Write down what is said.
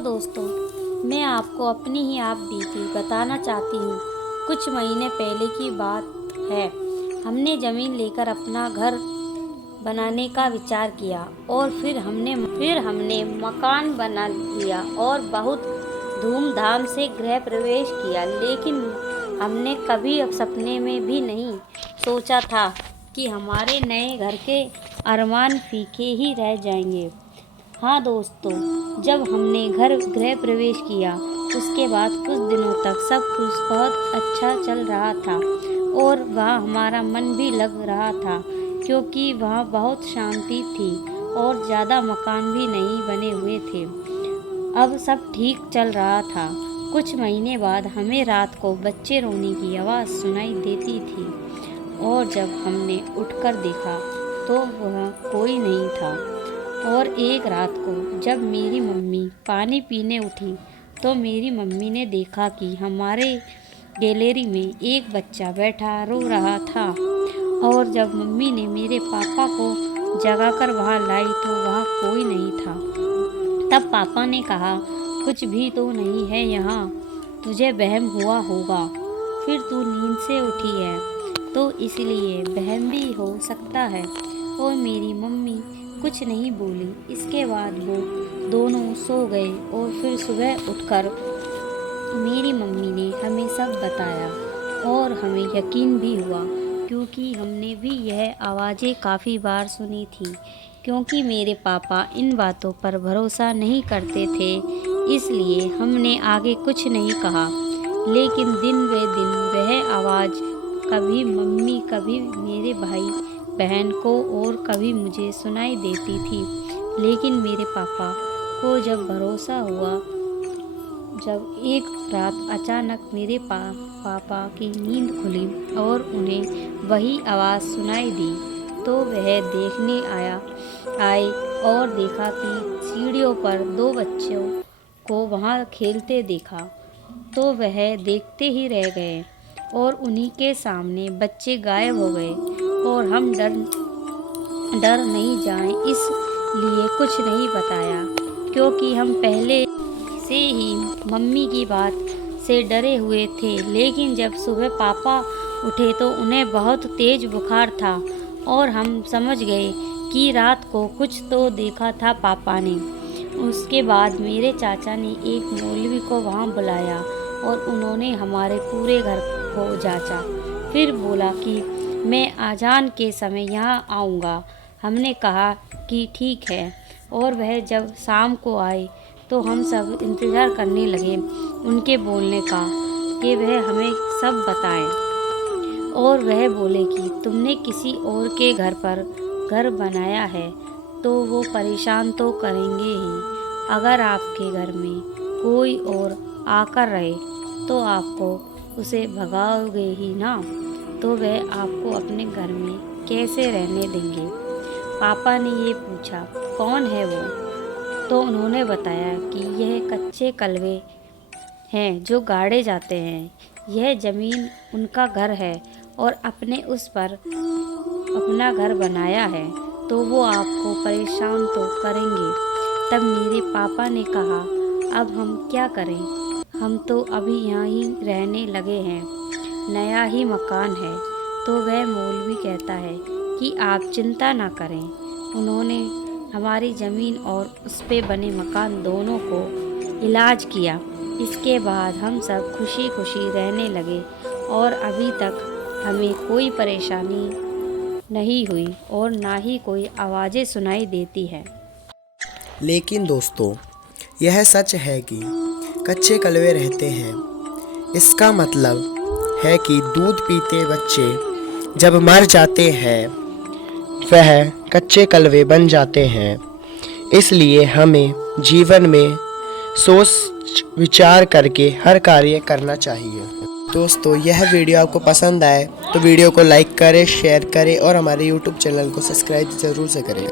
दोस्तों, मैं आपको अपनी ही आप बीती बताना चाहती हूँ। कुछ महीने पहले की बात है। हमने ज़मीन लेकर अपना घर बनाने का विचार किया और फिर हमने मकान बना लिया और बहुत धूमधाम से गृह प्रवेश किया। लेकिन हमने कभी अब सपने में भी नहीं सोचा था कि हमारे नए घर के अरमान फीके ही रह जाएंगे। हाँ दोस्तों, जब हमने गृह प्रवेश किया उसके बाद कुछ दिनों तक सब कुछ बहुत अच्छा चल रहा था और वहाँ हमारा मन भी लग रहा था, क्योंकि वहाँ बहुत शांति थी और ज़्यादा मकान भी नहीं बने हुए थे। अब सब ठीक चल रहा था। कुछ महीने बाद हमें रात को बच्चे रोने की आवाज़ सुनाई देती थी और जब हमने उठकर देखा तो वह कोई नहीं था। और एक रात को जब मेरी मम्मी पानी पीने उठी तो मेरी मम्मी ने देखा कि हमारे गैलरी में एक बच्चा बैठा रो रहा था। और जब मम्मी ने मेरे पापा को जगाकर वहाँ लाई तो वहाँ कोई नहीं था। तब पापा ने कहा, कुछ भी तो नहीं है यहाँ, तुझे वहम हुआ होगा, फिर तू नींद से उठी है तो इसलिए वहम भी हो सकता है। और मेरी मम्मी कुछ नहीं बोली। इसके बाद वो दोनों सो गए और फिर सुबह उठकर मेरी मम्मी ने हमें सब बताया और हमें यकीन भी हुआ, क्योंकि हमने भी यह आवाज़ें काफ़ी बार सुनी थी। क्योंकि मेरे पापा इन बातों पर भरोसा नहीं करते थे, इसलिए हमने आगे कुछ नहीं कहा। लेकिन दिन ब दिन वह आवाज़ कभी मम्मी, कभी मेरे भाई बहन को और कभी मुझे सुनाई देती थी। लेकिन मेरे पापा को जब भरोसा हुआ, जब एक रात अचानक मेरे पापा की नींद खुली और उन्हें वही आवाज़ सुनाई दी तो वह देखने आए और देखा कि सीढ़ियों पर दो बच्चों को वहाँ खेलते देखा तो वह देखते ही रह गए और उन्हीं के सामने बच्चे गायब हो गए। और हम डर नहीं जाएं इसलिए कुछ नहीं बताया, क्योंकि हम पहले से ही मम्मी की बात से डरे हुए थे। लेकिन जब सुबह पापा उठे तो उन्हें बहुत तेज़ बुखार था और हम समझ गए कि रात को कुछ तो देखा था पापा ने। उसके बाद मेरे चाचा ने एक मौलवी को वहाँ बुलाया और उन्होंने हमारे पूरे घर को जांचा। फिर बोला कि मैं अजान के समय यहाँ आऊँगा। हमने कहा कि ठीक है। और वह जब शाम को आए तो हम सब इंतज़ार करने लगे उनके बोलने का कि वह हमें सब बताएं। और वह बोले कि तुमने किसी और के घर पर घर बनाया है तो वो परेशान तो करेंगे ही। अगर आपके घर में कोई और आकर रहे तो आपको उसे भगाओगे ही ना, तो वह आपको अपने घर में कैसे रहने देंगे। पापा ने ये पूछा, कौन है वो? तो उन्होंने बताया कि यह कच्चे कलवे हैं जो गाड़े जाते हैं। यह ज़मीन उनका घर है और अपने उस पर अपना घर बनाया है तो वो आपको परेशान तो करेंगे। तब मेरे पापा ने कहा, अब हम क्या करें, हम तो अभी यहाँ ही रहने लगे हैं, नया ही मकान है। तो वह मौलवी कहता है कि आप चिंता ना करें। उन्होंने हमारी ज़मीन और उस पे बने मकान दोनों को इलाज किया। इसके बाद हम सब खुशी खुशी रहने लगे और अभी तक हमें कोई परेशानी नहीं हुई और ना ही कोई आवाज़ें सुनाई देती है। लेकिन दोस्तों, यह सच है कि कच्चे कलवे रहते हैं। इसका मतलब है कि दूध पीते बच्चे जब मर जाते हैं वह कच्चे कलवे बन जाते हैं। इसलिए हमें जीवन में सोच विचार करके हर कार्य करना चाहिए। दोस्तों, यह वीडियो आपको पसंद आए तो वीडियो को लाइक करें, शेयर करें और हमारे YouTube चैनल को सब्सक्राइब ज़रूर से करें।